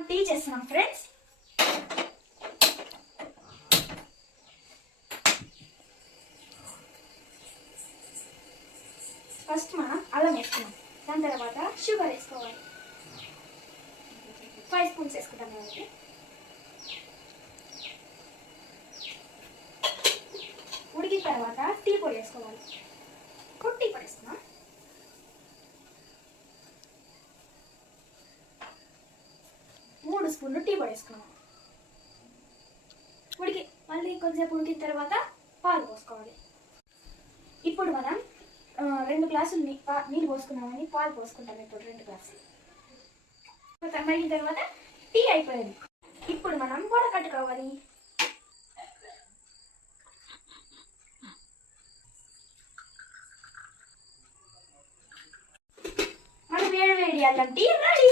మనం టీ చేస్తున్నాం friends. First మనం అల్లం వేసుకున్నాం, దాని తర్వాత షుగర్ వేసుకోవాలి. 5 స్పూన్స్ వేసుకుంటాం కాబట్టి. ఉడికిన తర్వాత టీ పొడి వేసుకోవాలి. టీ పొడి వేసుకున్నాం. మూడు స్పూన్లు టీ పొడి వేసుకున్నాం. మళ్ళీ కొంచెంసేపు ఉడికిన తర్వాత పాలు పోసుకోవాలి. ఇప్పుడు మనం 2 గ్లాసులు నీళ్ళు పోసుకున్నామని పాలు పోసుకుంటాం. ఇప్పుడు 2 గ్లాసులు మరిగిన తర్వాత టీ అయిపోయింది. ఇప్పుడు మనం వడకట్టుకోవాలి. మన వేడి వేడి అల్లం టీ రెడీ.